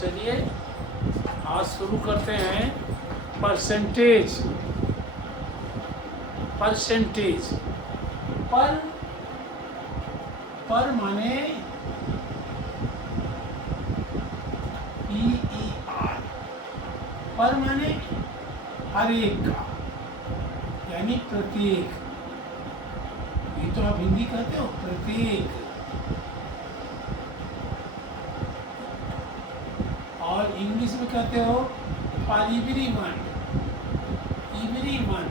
चलिए आज शुरू करते हैं परसेंटेज। परसेंटेज पर माने PER, पर माने हर एक का, यानी प्रत्येक। ये तो आप हिंदी कहते हो प्रत्येक, और इंग्लिश में कहते हो फॉर एवरीवन। एवरीवन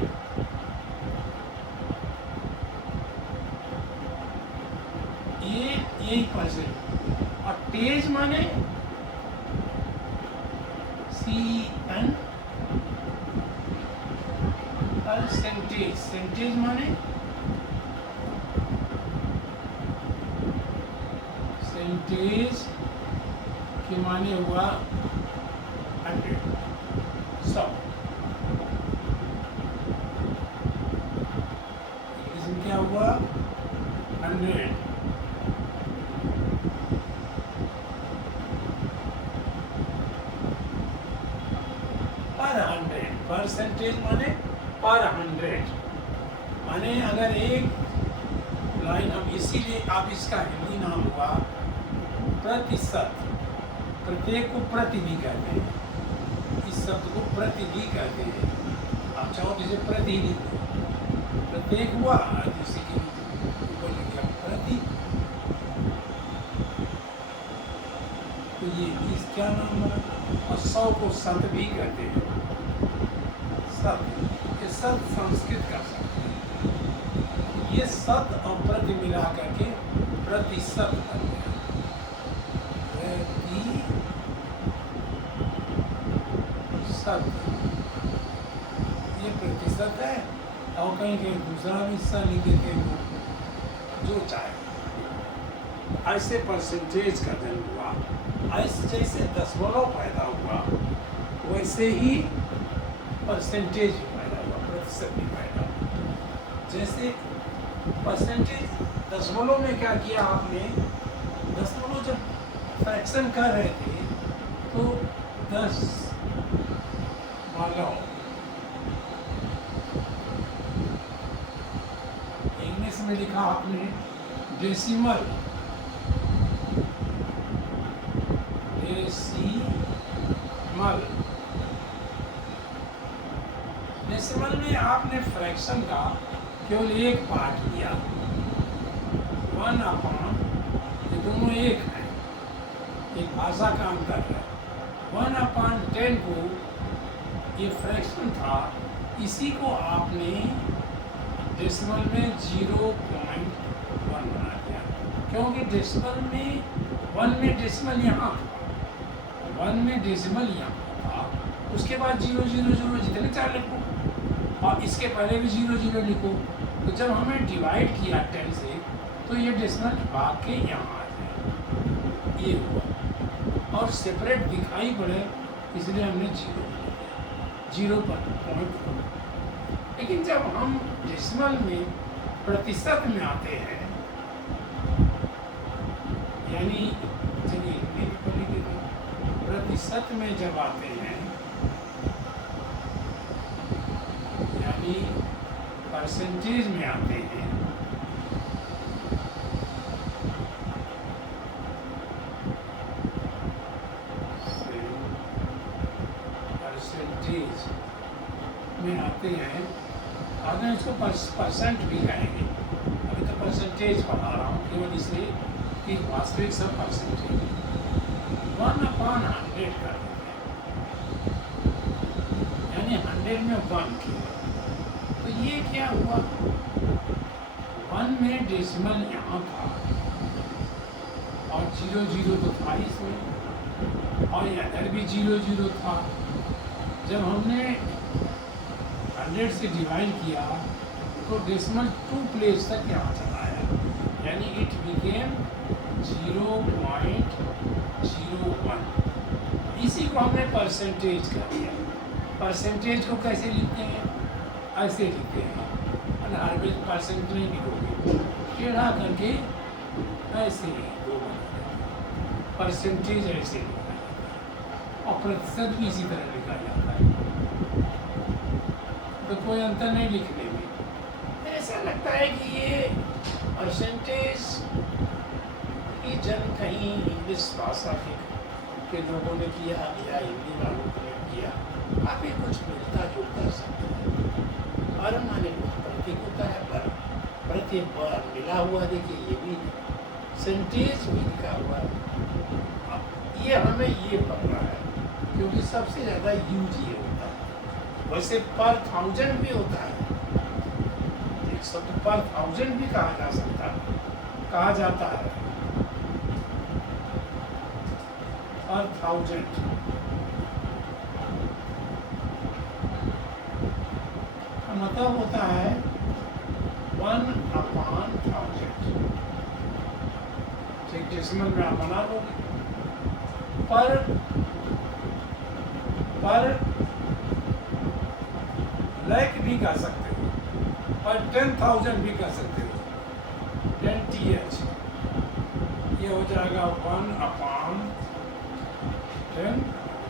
ये यही परसेंट। और तेज माने CN, परसेंटेज। सेंटेज माने सेंटेज के माने हुआ 100, 100। इसमें क्या हुआ 100। पर 100, परसेंटेज माने पर 100, माने अगर एक लाइन, हम इसीलिए आप इसका हिंदी नाम हुआ प्रतिशत। प्रत्येक को प्रति भी कहते हैं, इस शब्द को प्रति भी कहते हैं। आप चाहो जिसे प्रति लिखो, प्रत्येक हुआ जिसे कि ऊपर लिखा प्रति, तो ये इस क्या नाम है। और 100 को शत भी कहते हैं। शत, ये शत संस्कृत का शब्द है। ये शत और प्रति मिला करके प्रतिशत बन गया। ये प्रतिशत है, और कहीं कहीं दूसरा भी हिस्सा लिख देते हैं जो चाहे। ऐसे परसेंटेज का जन्म हुआ। ऐसे जैसे दशमलव पैदा हुआ वैसे ही परसेंटेज भी पैदा हुआ, प्रतिशत भी पैदा हुआ। जैसे परसेंटेज दशमलव में क्या किया आपने, दशमलव जब फ्रैक्शन कर रहे थे तो 10 मालव, इंग्लिश में लिखा आपने डेसिमल। डेसिमल, डेसिमल में आपने फ्रैक्शन का केवल एक पार्ट लिया, 1/, ये दोनों एक है, एक भाषा का अंतर है। 1/10 को ये फ्रैक्शन था, इसी को आपने डेसिमल में 0.1 बना दिया, क्योंकि डेसिमल में 1 में डेसिमल यहाँ था, 1 में डेसिमल यहाँ था, उसके बाद 0, 0, 0 जितने चाहे लिखो, और इसके पहले भी 0, 0 लिखो। तो जब हमें डिवाइड किया 10 से, तो ये डेसिमल भाग के यहाँ आ जाए, ये हुआ। और सेपरेट दिखाई पड़े इसलिए हमने 0 पर पॉइंट। लेकिन जब हम डेसिमल में प्रतिशत में आते हैं, यानी चलिए प्रतिशत में जब आते हैं, यानी परसेंटेज में आते हैं, परसेंटेज में आते हैं, अगर इसको परसेंट भी कहेंगे। अभी तो परसेंटेज पढ़ा रहा हूँ केवल इसलिए कि वास्तविक सब परसेंटेज 1/100 कर देते हैं, यानी 100 में 1 किया। तो ये क्या हुआ, 1 में डेसिमल यहाँ था और 0, 0 तो था इसमें, और इधर भी 0, 0 था। जब हमने 100 से डिवाइड किया तो डेसिमल 2 प्लेस तक यहाँ चला आया, यानी इट बिकेम 0.01। इसी को हमने परसेंटेज कर दिया। परसेंटेज को कैसे लिखते हैं, ऐसे लिखते हैं, हर पेज परसेंट नहीं लिखोगे, टेढ़ा करके ऐसे ही 2 परसेंटेज ऐसे लिखा जाता है। और प्रतिशत भी इसी तरह लिखा जाता है, तो कोई अंतर नहीं लिखने में। ऐसा लगता है कि ये परसेंटेज की जन्म कहीं इंग्लिश भाषा के लोगों ने किया या हिंदी वालों ने किया, काफ़ी कुछ मिलता जुलता शब्द है। और माने प्रतीक होता है, पर प्रति मिला हुआ, देखिए ये भी सेंटेज भी लिखा हुआ है। अब ये हमें ये पढ़ना है क्योंकि सबसे ज़्यादा यूज ये होता है। वैसे पर थाउजेंड भी होता है, एक शब्द पर थाउजेंड भी कहा जा सकता है, कहा जाता है पर थाउजेंड। का मतलब होता है 1/1000। ठीक, डेसिमल में आप बना लोगे। पर लाख भी कर सकते हो, और 10,000 भी कर सकते हो, 10th। ये हो जाएगा 1/10, 1,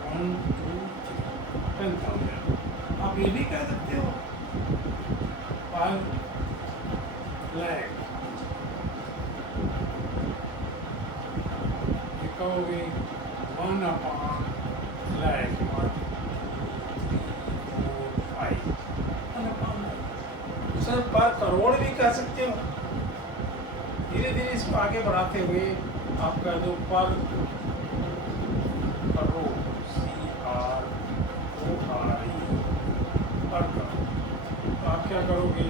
2, 3, 10,000। आप ये भी कह सकते हो 5 लाख। ये कहोगे 1/लाख, 1, 2, 3, 4, 5। सर पर करोड़ भी कह सकते हो। धीरे धीरे इसको आगे बढ़ाते हुए आप कह दो पर करोड़, पर करोड़। तो आप क्या करोगे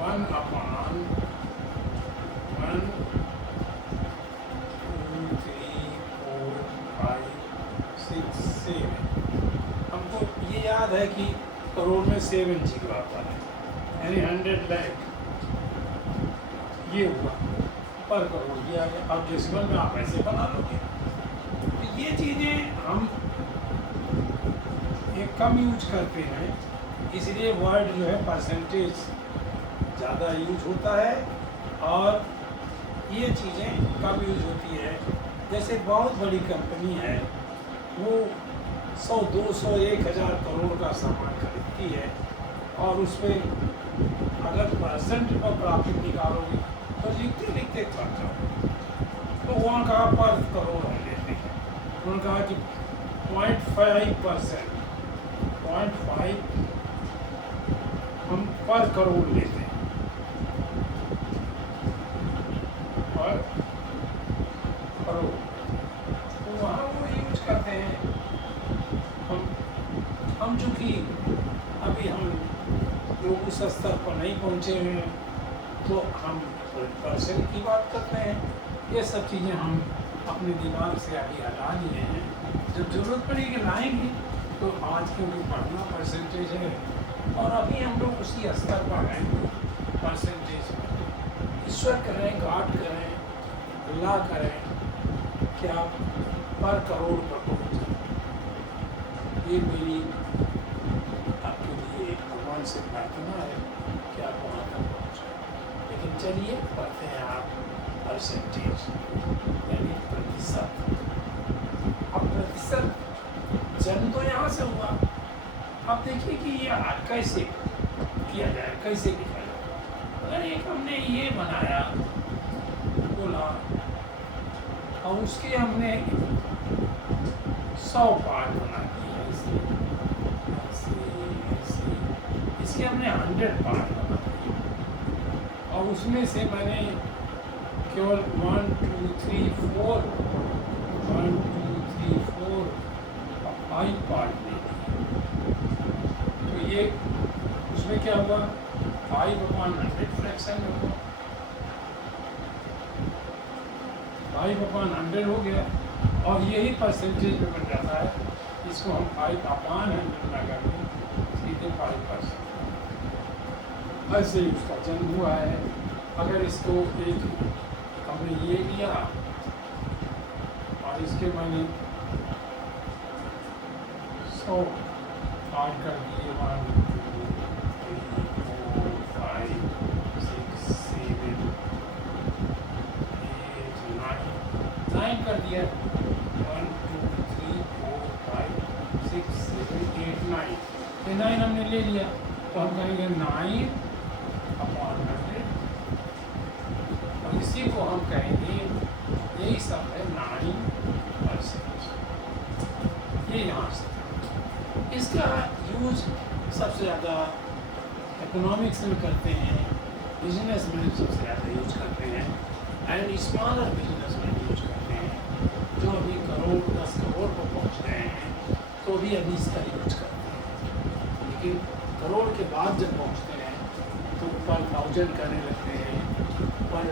1/1, 2, 3, 4, 5, 6, 7। हमको ये याद है कि करोड़ में 7 जीरो आता है, यानी 100 लाख। ये हुआ पर करोड़, ये आ गया। अब डेसिमल में आप ऐसे बना लोगे। तो ये चीज़ें हम ये कम यूज करते हैं, इसलिए वर्ड जो है परसेंटेज ज़्यादा यूज होता है और ये चीज़ें कम यूज होती है। जैसे बहुत बड़ी कंपनी है, वो 100, 200, 1000 करोड़ का सामान खरीदती है, और उस पर अगर परसेंट पर प्रॉफिट निकालोगे तो लिखते लिखते थक जाओ। तो वहाँ कहा पर करोड़ हम लेते हैं, उन्होंने कहा कि 0.5%, 0.5 हम पर करोड़ लेते हैं, पर करोड़। तो वहाँ वो यूज करते हैं। हम चूँकि अभी हम लोग उस स्तर पर नहीं पहुँचे हैं, तो हम परसेंट की बात करते हैं। ये सब चीज़ें हम अपने दिमाग से अभी हटा लिए हैं, जब ज़रूरत पड़ेगी लाएंगे। तो आज क्योंकि पढ़ना परसेंटेज है, और अभी हम लोग उसी स्तर पर हैं परसेंटेज पर। ईश्वर करें, गॉड करें, अल्लाह करें कि आप पर करोड़ पर पहुँच जाए। ये मेरी आपके लिए भगवान से प्रार्थना है कि आप वहाँ तक पहुँचे। लेकिन चलिए पढ़ते हैं आप परसेंटेज, यानी प्रतिशत। अब प्रतिशत जन्म तो यहाँ से हुआ। अब देखिए कि ये कैसे किया जाए, कैसे लिखा जाए। अगर एक हमने ये बनाया बोला, और उसके हमने 100 पार्ट बना दिए, इसके हमने 100 पार्ट बना दिए, और उसमें से मैंने केवल 1, 2, 3, 4, 1, 2, 3, 4, 5 पार्ट दे दिए। तो ये उसमें क्या हुआ, 5/100 फ्रैक्शन में हुआ, 5/100 हो गया, और यही परसेंटेज में बन जाता है। इसको हम 5/100 ना करके सीधे 5%। ऐसे ही उसका जन्म हुआ है। अगर इसको एक हमने ये लिया और इसके मैंने 100 पार्ट कर दिए, 1, 2, 3, 4, 5, 6, 7, 8, 9 कर दिया। 1, 2, 3, 4, 100 ले लिया तो हम कहेंगे 9/100 और इसी को हम कहेंगे, यही सब है 9%। ये यहाँ से इसका यूज सबसे ज़्यादा इकोनॉमिक्स में करते हैं, बिजनेस में सबसे ज़्यादा यूज करते हैं एंड स्मॉलर बिजनेस में यूज करते हैं। जो अभी करोड़ 10 करोड़ को पहुँच रहे हैं तो भी अभी इसका यूज करते हैं, लेकिन करोड़ के बाद जब पहुँचते हैं तो पर 1000 करने लगते हैं, पर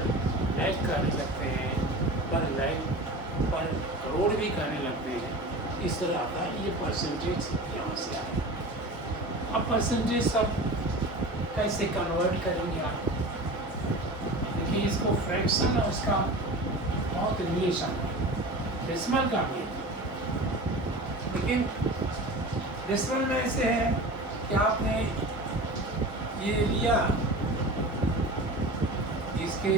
लाख करने लगते हैं, पर लाख पर करोड़ भी करने लगते हैं। इस तरह आता है ये परसेंटेज यहाँ से आया। अब परसेंटेज सब कैसे कन्वर्ट करेंगे आप? देखिए इसको फ्रैक्शन और उसका बहुत रिलेशन है, डेसिमल का भी है, लेकिन डेसिमल में ऐसे है कि आपने ये लिया, इसके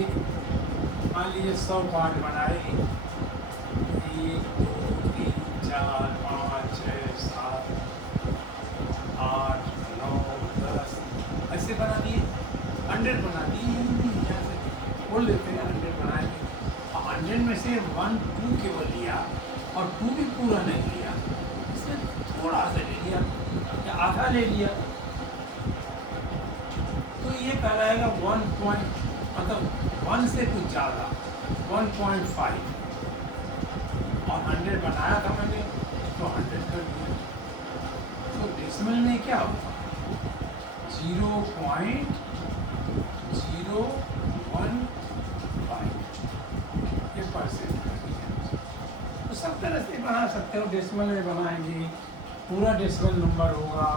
मान लीजिए 100 पार्ट बनाए, 1 2 3 4 5 6 7 8 9 10 ऐसे बना दिए, 100 बना दिए, यहाँ से बोल लेते हैं 100 बनाए। और 100 में से 1 2 केवल लिया और 2 भी पूरा नहीं लिया, इसमें थोड़ा सा ले लिया या आधा ले लिया, तो ये कहलाएगा 1 पॉइंट, मतलब 1 से कुछ ज़्यादा 1.5। और 100 बनाया था मैंने तो 100 कर दिया। तो डेसिमल में क्या होगा? 0.015 ये परसेंट कर दिया। तो सब तरह से बना सकते हो, डेसिमल में बनाएंगे पूरा डेसिमल नंबर होगा,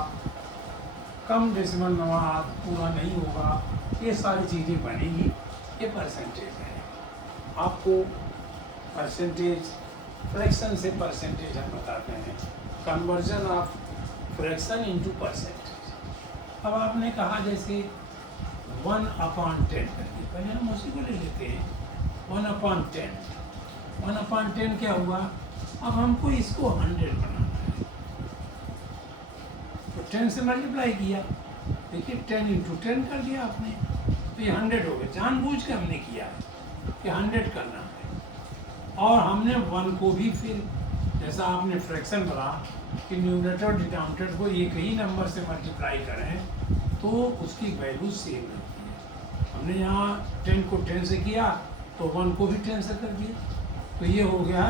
कम डेसिमल नंबर पूरा नहीं होगा, ये सारी चीज़ें बनेगी। ये परसेंटेज है। आपको परसेंटेज फ्रैक्शन से परसेंटेज हम बताते हैं, conversion of fraction into percentage. अब आपने कहा जैसे 1/10 करके, पहले हम उसी को ले लेते हैं 1/10। 1/10 क्या हुआ? अब हमको इसको 100 बनाना है, तो 10 से मल्टीप्लाई किया, देखिए 10 × 10 कर दिया आपने, तो ये 100 हो गया। जानबूझ के हमने किया है कि 100 करना है। और हमने 1 को भी फिर जैसा आपने फ्रैक्शन पढ़ा कि न्यूमरेटर और डिनोमिनेटर को एक ही नंबर से मल्टीप्लाई करें तो उसकी वैल्यू सेम रहती है। हमने यहाँ 10 को 10 से किया तो 1 को भी 10 से कर दिया, तो ये हो गया